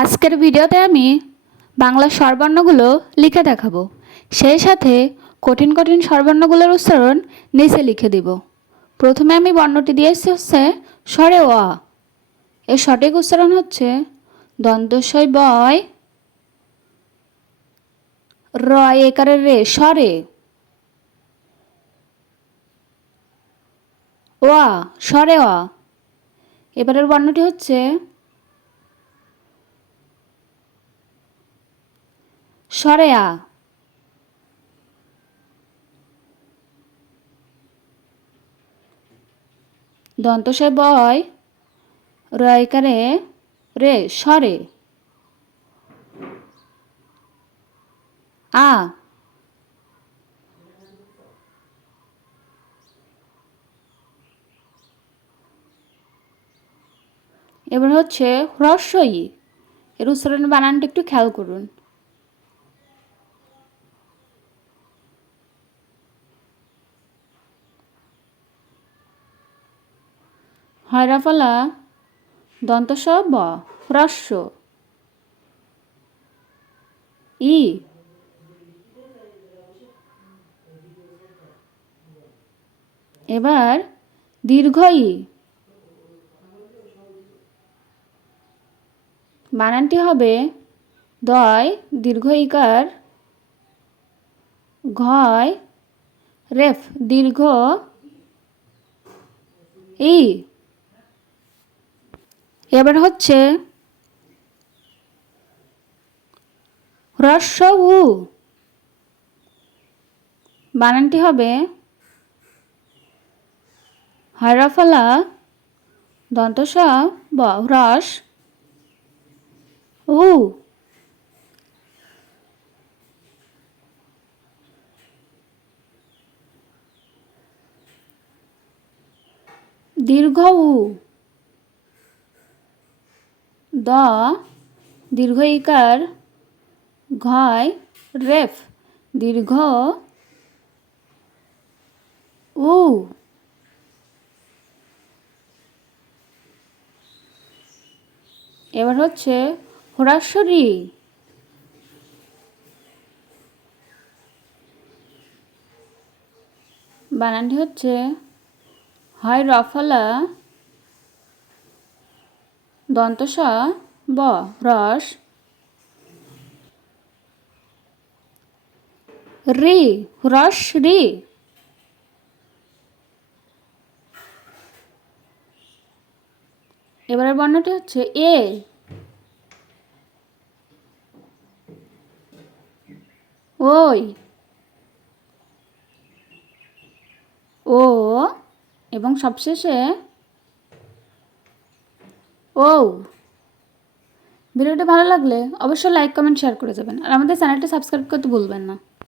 আজকের ভিডিওতে আমি বাংলা স্বরবর্ণগুলো লিখে দেখাবো। সেই সাথে কঠিন কঠিন স্বরবর্ণগুলোর উচ্চারণ নিচে লিখে দিব। প্রথমে আমি বর্ণটি দিয়েছি হচ্ছে স্বরে অ এর সঠিক উচ্চারণ হচ্ছে দন্তস্বয় বয় র একারের রে, স্বরে। ওয়া স্বরে অ এবারের বর্ণটি হচ্ছে স্বরে আ দন্তসে বয় রয়কারে রে স্বরে আ। এবার হচ্ছে হ্রস্বই এর উচ্চারণের বানানটা একটু খেয়াল করুন। হয়রাফলা দন্তস ব? হ্রস্ব ই? এবার দীর্ঘ ই। বানানটি হবে দয়, দীর্ঘ ইকার, ঘয়, রেফ, দীর্ঘ, ই। এবার হচ্ছে হ্রস্ব উ বানানটি হবে হরফলা দন্তস ব হ্রস উ। দীর্ঘ উ। দ দীর্ঘ ইকার ঘয় রেফ দীর্ঘ উ এবার হচ্ছে হরাশ্বরী বানানটি হচ্ছে হয় রফলা দন্তস ব রস। রি রস রি। এবারের বর্ণটি হচ্ছে এ। ওই। ও এবং সবশেষে ও ভিডিওটা ভালো লাগলে অবশ্যই লাইক কমেন্ট শেয়ার করে যাবেন। আর আমাদের চ্যানেলটা সাবস্ক্রাইব করতে ভুলবেন না।